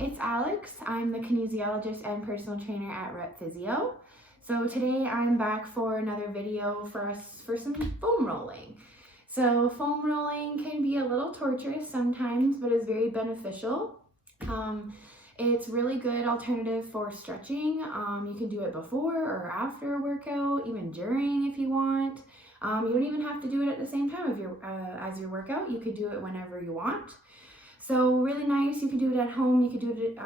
it's Alex. I'm the kinesiologist and personal trainer at Physio. So today I'm back for another video for us for some foam rolling. So foam rolling can be a little torturous sometimes, but is very beneficial. It's really good alternative for stretching. You can do it before or after a workout, even during if you want. You don't even have to do it at the same time if you're as your workout. You could do it whenever you want. So really nice. You can do it at home. You could do it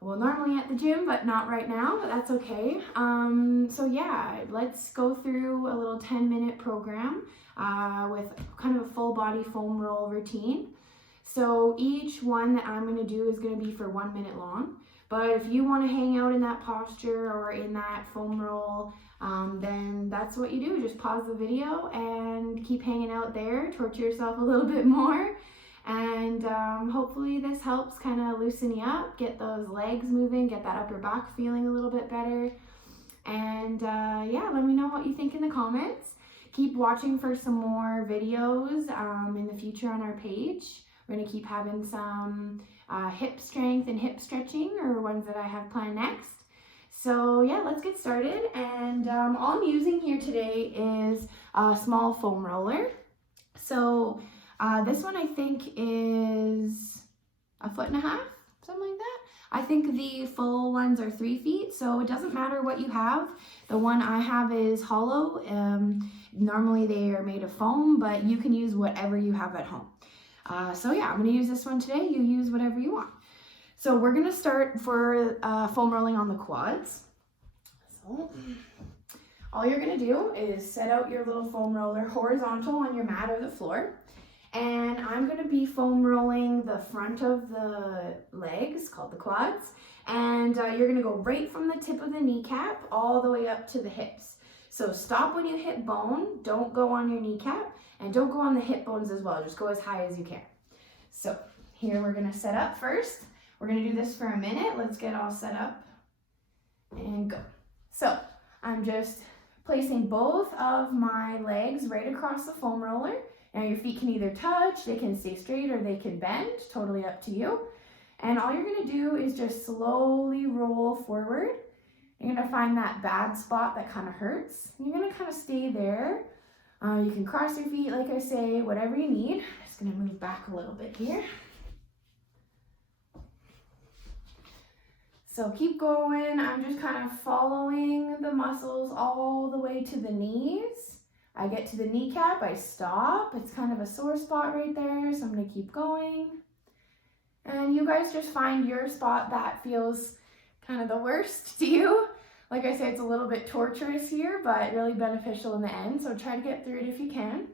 well, normally at the gym, but not right now, but that's okay. So yeah, let's go through a little 10-minute program with kind of a full body foam roll routine. So each one that I'm going to do is going to be for 1 minute long. But if you want to hang out in that posture or in that foam roll, then that's what you do. Just pause the video and keep hanging out there. Torture yourself a little bit more. And hopefully this helps kind of loosen you up, get those legs moving, get that upper back feeling a little bit better. And yeah, let me know what you think in the comments. Keep watching for some more videos in the future on our page. We're going to keep having some hip strength and hip stretching, or ones that I have planned next. So yeah, let's get started. And all I'm using here today is a small foam roller. So this one I think is 1.5 feet, something like that. I think the full ones are 3 feet, so it doesn't matter what you have. The one I have is hollow. Normally they are made of foam, but you can use whatever you have at home. So yeah, I'm going to use this one today. You use whatever you want. So we're going to start for foam rolling on the quads. So all you're going to do is set out your little foam roller horizontal on your mat or the floor. And I'm going to be foam rolling the front of the legs, called the quads. And you're going to go right from the tip of the kneecap all the way up to the hips. So stop when you hit bone, don't go on your kneecap, and don't go on the hip bones as well. Just go as high as you can. So here we're going to set up first. We're going to do this for a minute. Let's get all set up and go. So I'm just placing both of my legs right across the foam roller. Now your feet can either touch, they can stay straight, or they can bend, totally up to you. And all you're going to do is just slowly roll forward. You're going to find that bad spot that kind of hurts. You're going to kind of stay there. You can cross your feet, like I say, whatever you need. I'm just going to move back a little bit here. So keep going. I'm just kind of following the muscles all the way to the knees. I get to the kneecap, I stop. It's kind of a sore spot right there, so I'm going to keep going. And you guys just find your spot that feels kind of the worst to you. Like I say, it's a little bit torturous here, but really beneficial in the end, so try to get through it if you can.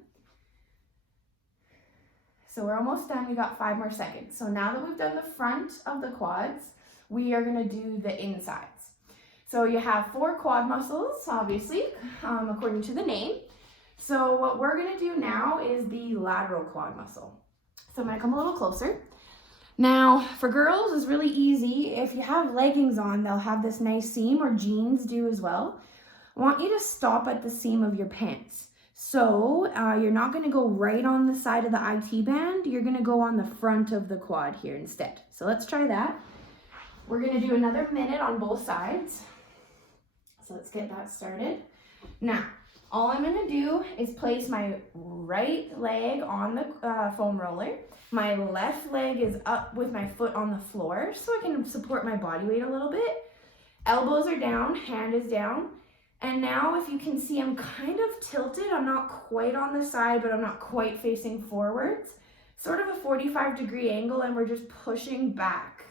So we're almost done. We got 5 more seconds. So now that we've done the front of the quads, we are going to do the insides. So you have 4 quad muscles, obviously, according to the name. So what we're going to do now is the lateral quad muscle. So I'm going to come a little closer. Now, for girls, it's really easy. If you have leggings on, they'll have this nice seam, or jeans do as well. I want you to stop at the seam of your pants. So you're not going to go right on the side of the IT band. You're going to go on the front of the quad here instead. So let's try that. We're going to do another minute on both sides. So let's get that started. Now, all I'm going to do is place my right leg on the foam roller. My left leg is up with my foot on the floor so I can support my body weight a little bit. Elbows are down, hand is down. And now if you can see, I'm kind of tilted. I'm not quite on the side, but I'm not quite facing forwards. Sort of a 45-degree angle, and we're just pushing back.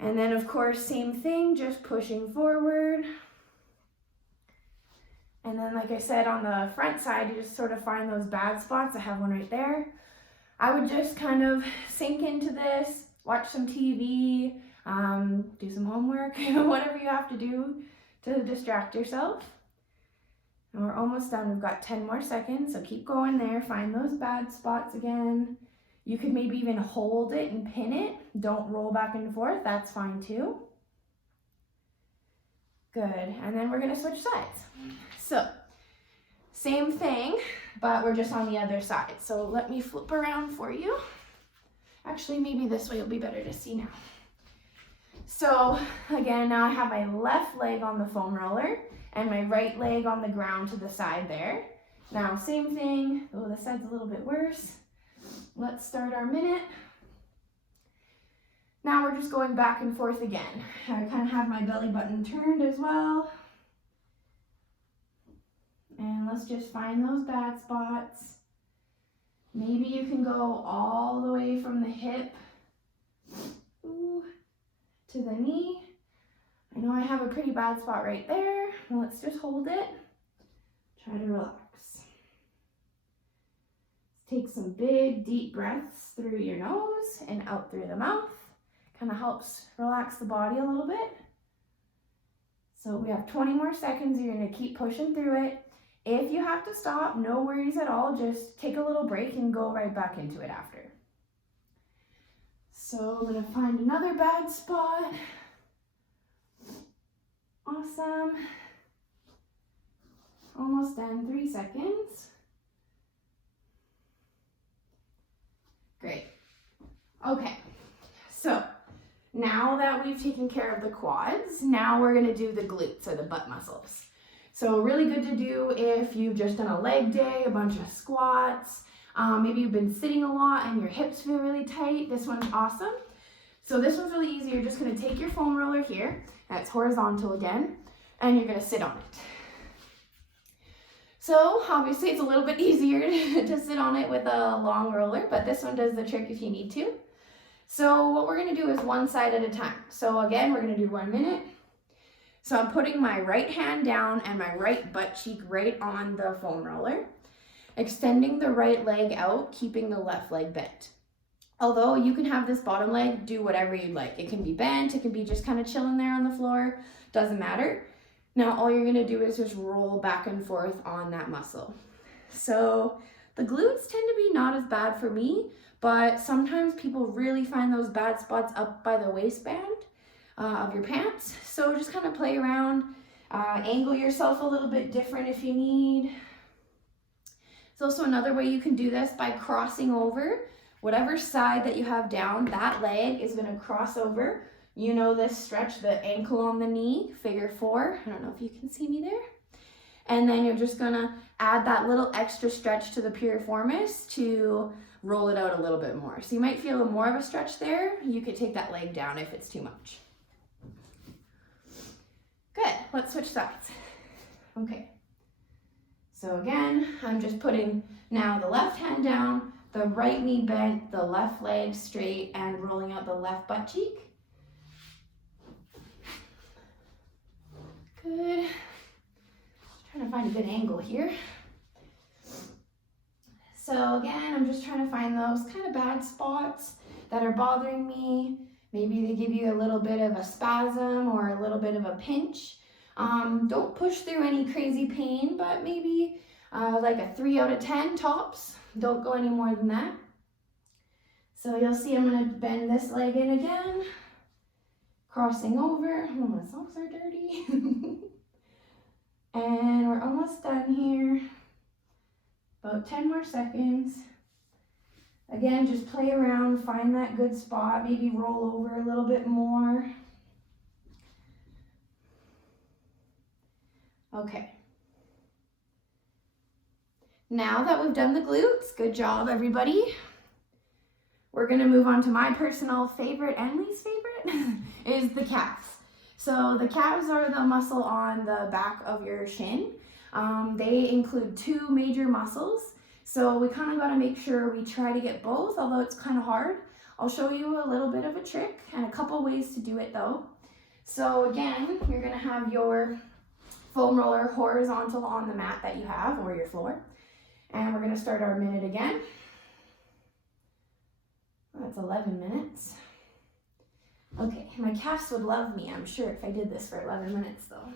And then of course, same thing, just pushing forward. And then, like I said, on the front side, you just sort of find those bad spots. I have one right there. I would just kind of sink into this, watch some TV, do some homework, whatever you have to do to distract yourself. And we're almost done. We've got 10 more seconds, so keep going there. Find those bad spots again. You could maybe even hold it and pin it. Don't roll back and forth. That's fine too. Good. And then we're going to switch sides. So, same thing, but we're just on the other side. So let me flip around for you. Actually, maybe this way will be better to see now. So again, now I have my left leg on the foam roller and my right leg on the ground to the side there. Now, same thing. Oh, this side's a little bit worse. Let's start our minute. Now we're just going back and forth again. I kind of have my belly button turned as well. And let's just find those bad spots. Maybe you can go all the way from the hip to the knee. I know I have a pretty bad spot right there. Let's just hold it. Try to relax. Take some big, deep breaths through your nose and out through the mouth. Kind of helps relax the body a little bit. So we have 20 more seconds. You're going to keep pushing through it. If you have to stop, no worries at all. Just take a little break and go right back into it after. So I'm going to find another bad spot. Awesome. Almost done. 3 seconds. Great. Okay, so now that we've taken care of the quads, now we're going to do the glutes, or the butt muscles. So really good to do if you've just done a leg day, a bunch of squats, maybe you've been sitting a lot and your hips feel really tight. This one's awesome. So this one's really easy. You're just going to take your foam roller here, that's horizontal again, and you're going to sit on it. So obviously it's a little bit easier to sit on it with a long roller, but this one does the trick if you need to. So what we're going to do is one side at a time. So again, we're going to do 1 minute. So I'm putting my right hand down and my right butt cheek right on the foam roller, extending the right leg out, keeping the left leg bent. Although you can have this bottom leg do whatever you'd like. It can be bent, it can be just kind of chilling there on the floor, doesn't matter. Now all you're gonna do is just roll back and forth on that muscle. So the glutes tend to be not as bad for me, but sometimes people really find those bad spots up by the waistband of your pants. So just kind of play around, angle yourself a little bit different if you need. There's also another way you can do this by crossing over. Whatever side that you have down, that leg is gonna cross over. You know this stretch, the ankle on the knee, figure 4. I don't know if you can see me there. And then you're just gonna add that little extra stretch to the piriformis to roll it out a little bit more. So you might feel more of a stretch there. You could take that leg down if it's too much. Good, let's switch sides. Okay. So again, I'm just putting now the left hand down, the right knee bent, the left leg straight, and rolling out the left butt cheek. Good. Just trying to find a good angle here. So again, I'm just trying to find those kind of bad spots that are bothering me. Maybe they give you a little bit of a spasm or a little bit of a pinch. Don't push through any crazy pain, but maybe like a 3 out of 10 tops. Don't go any more than that. So you'll see I'm going to bend this leg in again. Crossing over. Oh, my socks are dirty. And we're almost done here. About 10 more seconds. Again, just play around, find that good spot, maybe roll over a little bit more. Okay. Now that we've done the glutes, good job everybody. We're gonna move on to my personal favorite and least favorite is the calves. So the calves are the muscle on the back of your shin. They include 2 major muscles. So we kind of got to make sure we try to get both, although it's kind of hard. I'll show you a little bit of a trick and a couple ways to do it though. So again, you're going to have your foam roller horizontal on the mat that you have or your floor. And we're going to start our minute again. That's 11 minutes. Okay, my calves would love me, I'm sure, if I did this for 11 minutes though.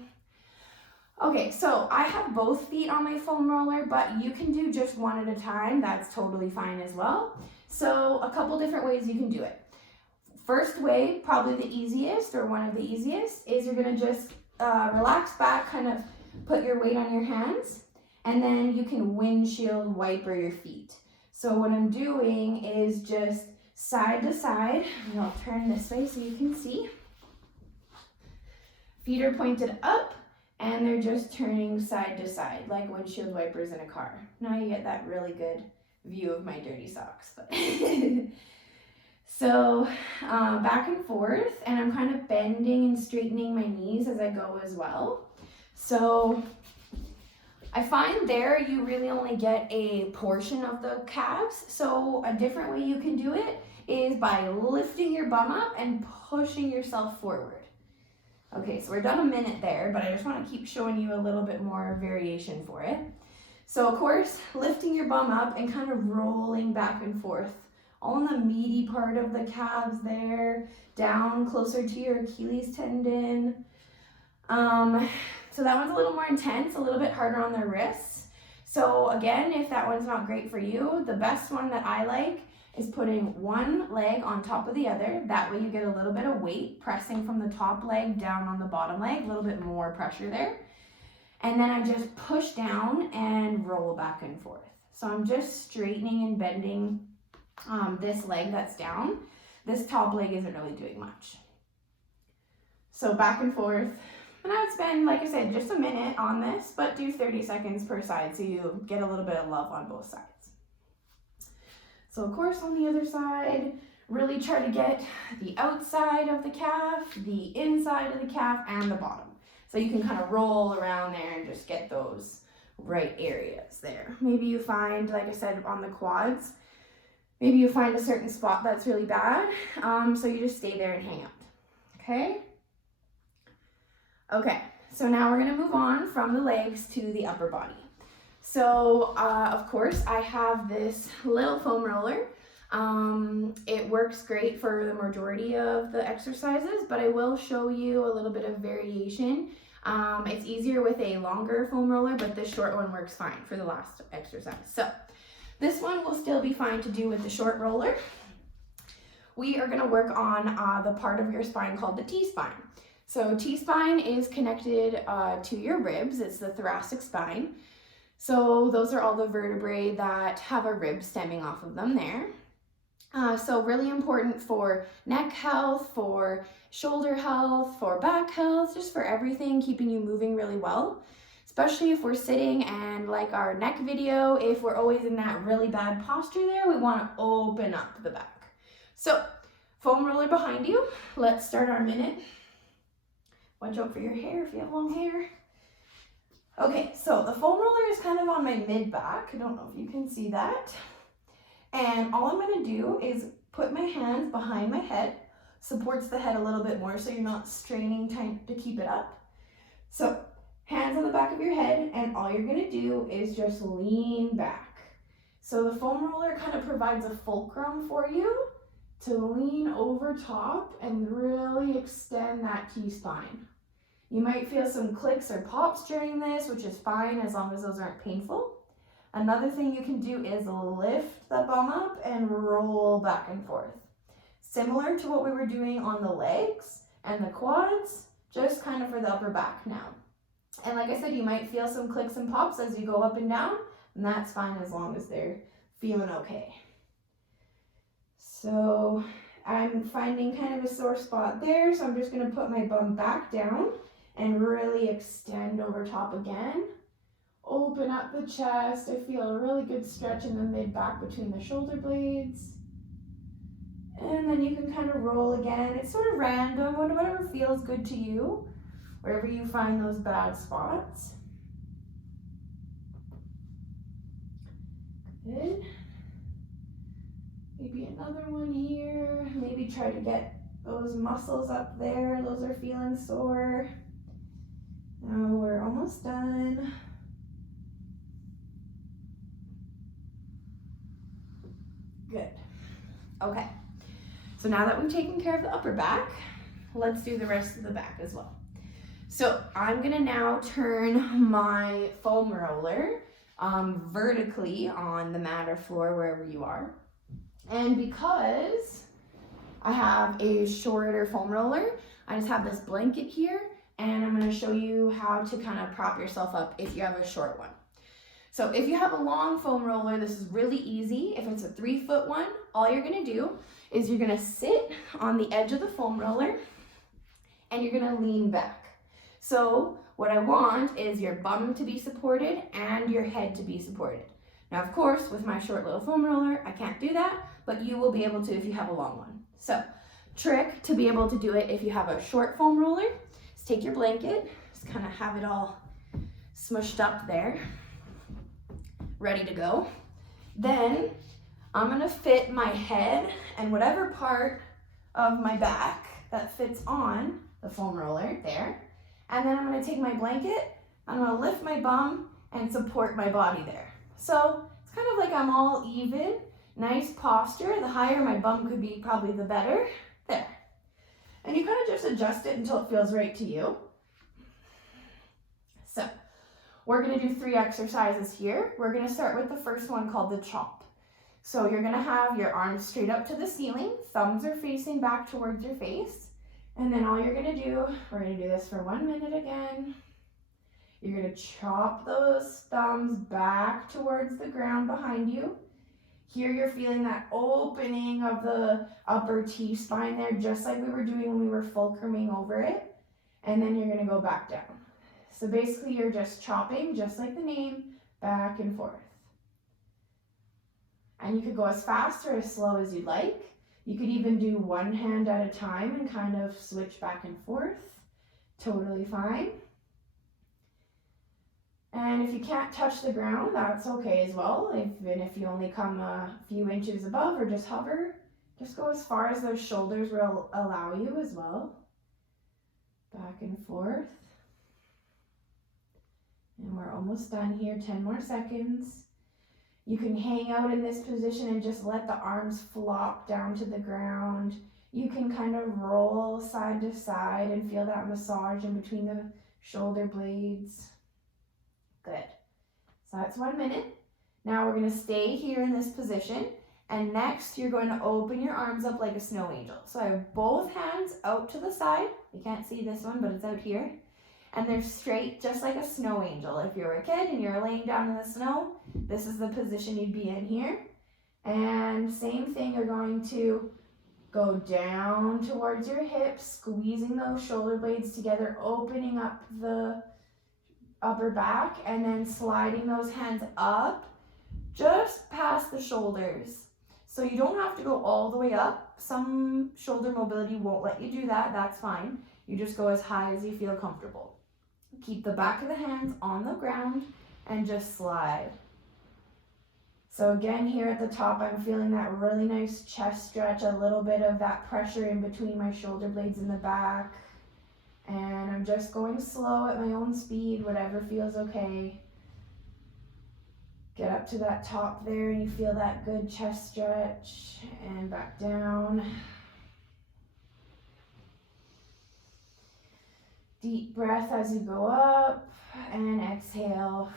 Okay, so I have both feet on my foam roller, but you can do just one at a time. That's totally fine as well. So a couple different ways you can do it. First way, probably the easiest or one of the easiest, is you're gonna just relax back, kind of put your weight on your hands, and then you can windshield wiper your feet. So what I'm doing is just side to side. And I'll turn this way so you can see. Feet are pointed up, and they're just turning side to side, like windshield wipers in a car. Now you get that really good view of my dirty socks. But so back and forth, and I'm kind of bending and straightening my knees as I go as well. So I find there you really only get a portion of the calves. So a different way you can do it is by lifting your bum up and pushing yourself forward. Okay, so we're done a minute there, but I just want to keep showing you a little bit more variation for it. So of course, lifting your bum up and kind of rolling back and forth, all in the meaty part of the calves there, down closer to your Achilles tendon. So that one's a little more intense, a little bit harder on the wrists. So again, if that one's not great for you, the best one that I like is putting one leg on top of the other. That way you get a little bit of weight pressing from the top leg down on the bottom leg, a little bit more pressure there. And then I just push down and roll back and forth. So I'm just straightening and bending this leg that's down. This top leg isn't really doing much. So back and forth. And I would spend, like I said, just a minute on this, but do 30 seconds per side so you get a little bit of love on both sides. So of course on the other side, really try to get the outside of the calf, the inside of the calf, and the bottom. So you can kind of roll around there and just get those right areas there. Maybe you find, like I said, on the quads, maybe you find a certain spot that's really bad. So you just stay there and hang out, okay? Okay, so now we're gonna move on from the legs to the upper body. So, of course, I have this little foam roller. It works great for the majority of the exercises, but I will show you a little bit of variation. It's easier with a longer foam roller, but this short one works fine for the last exercise. So, this one will still be fine to do with the short roller. We are gonna work on the part of your spine called the T-spine. So, T-spine is connected to your ribs. It's the thoracic spine. So those are all the vertebrae that have a rib stemming off of them there. So really important for neck health, for shoulder health, for back health, just for everything, keeping you moving really well. Especially if we're sitting and like our neck video, if we're always in that really bad posture there, we want to open up the back. So foam roller behind you. Let's start our minute. Watch out for your hair if you have long hair. Okay, so the foam roller is kind of on my mid-back. I don't know if you can see that. And all I'm gonna do is put my hands behind my head, supports the head a little bit more so you're not straining tight to keep it up. So hands on the back of your head, and all you're gonna do is just lean back. So the foam roller kind of provides a fulcrum for you to lean over top and really extend that T-spine. You might feel some clicks or pops during this, which is fine as long as those aren't painful. Another thing you can do is lift the bum up and roll back and forth. Similar to what we were doing on the legs and the quads, just kind of for the upper back now. And like I said, you might feel some clicks and pops as you go up and down, and that's fine as long as they're feeling okay. So I'm finding kind of a sore spot there, so I'm just gonna put my bum back down and really extend over top again. Open up the chest. I feel a really good stretch in the mid-back between the shoulder blades. And then you can kind of roll again. It's sort of random, whatever feels good to you, wherever you find those bad spots. Good. Maybe another one here. Maybe try to get those muscles up there. Those are feeling sore. Now we're almost done. Good. Okay. So now that we've taken care of the upper back, let's do the rest of the back as well. So I'm gonna now turn my foam roller vertically on the mat or floor, wherever you are. And because I have a shorter foam roller, I just have this blanket here, and I'm gonna show you how to kind of prop yourself up if you have a short one. So if you have a long foam roller, this is really easy. If it's a 3-foot one, all you're gonna do is you're gonna sit on the edge of the foam roller and you're gonna lean back. So what I want is your bum to be supported and your head to be supported. Now, of course, with my short little foam roller, I can't do that, but you will be able to if you have a long one. So, trick to be able to do it if you have a short foam roller is take your blanket, just kind of have it all smushed up there, ready to go. Then I'm gonna fit my head and whatever part of my back that fits on the foam roller there. And then I'm gonna take my blanket, I'm gonna lift my bum and support my body there. So it's kind of like I'm all even, nice posture. The higher my bum could be, probably the better. There. And you kind of just adjust it until it feels right to you. So we're gonna do 3 exercises here. We're gonna start with the first one called the chop. So you're gonna have your arms straight up to the ceiling, thumbs are facing back towards your face. And then all you're gonna do, we're gonna do this for 1 minute again. You're gonna chop those thumbs back towards the ground behind you. Here you're feeling that opening of the upper T-spine there, just like we were doing when we were fulcruming over it. And then you're gonna go back down. So basically you're just chopping, just like the name, back and forth. And you could go as fast or as slow as you'd like. You could even do one hand at a time and kind of switch back and forth. Totally fine. And if you can't touch the ground, that's okay as well. Even if you only come a few inches above or just hover, just go as far as those shoulders will allow you as well. Back and forth. And we're almost done here, 10 more seconds. You can hang out in this position and just let the arms flop down to the ground. You can kind of roll side to side and feel that massage in between the shoulder blades. Good. So that's 1 minute. Now we're going to stay here in this position. And next you're going to open your arms up like a snow angel. So I have both hands out to the side. You can't see this one, but it's out here. And they're straight, just like a snow angel. If you're a kid and you're laying down in the snow, this is the position you'd be in here. And same thing, you're going to go down towards your hips, squeezing those shoulder blades together, opening up the upper back, and then sliding those hands up just past the shoulders. So you don't have to go all the way up. Some shoulder mobility won't let you do that. That's fine. You just go as high as you feel comfortable. Keep the back of the hands on the ground and just slide. So again, here at the top, I'm feeling that really nice chest stretch, a little bit of that pressure in between my shoulder blades in the back. And I'm just going slow at my own speed, whatever feels okay. Get up to that top there and you feel that good chest stretch, and back down. Deep breath as you go up and exhale.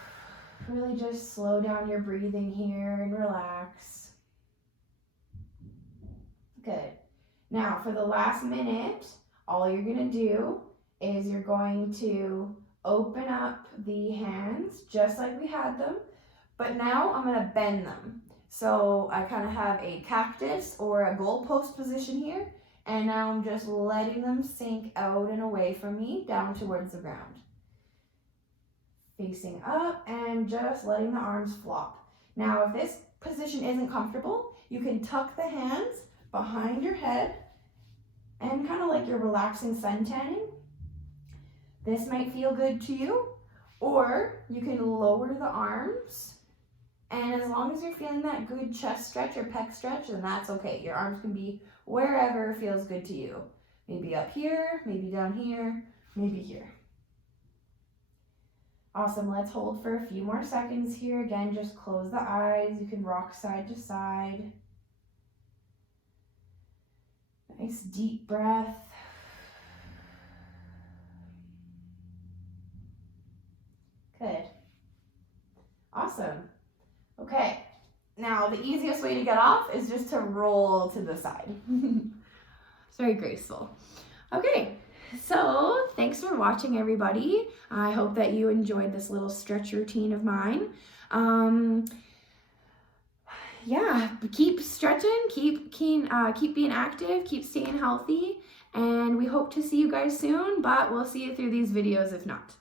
Really just slow down your breathing here and relax. Good. Now for the last minute, all you're gonna do is you're going to open up the hands just like we had them, but now I'm gonna bend them. So I kind of have a cactus or a goalpost position here, and now I'm just letting them sink out and away from me down towards the ground. Facing up and just letting the arms flop. Now if this position isn't comfortable, you can tuck the hands behind your head and kind of like you're relaxing sun tanning. This might feel good to you, or you can lower the arms, and as long as you're feeling that good chest stretch or pec stretch, then that's okay. Your arms can be wherever feels good to you. Maybe up here, maybe down here, maybe here. Awesome, let's hold for a few more seconds here. Again, just close the eyes. You can rock side to side. Nice deep breath. Good. Awesome. Okay, now the easiest way to get off is just to roll to the side. It's very graceful. Okay, So thanks for watching, everybody. I hope that you enjoyed this little stretch routine of mine. Yeah, keep stretching, keep being active, keep staying healthy, and we hope to see you guys soon, but we'll see you through these videos if not.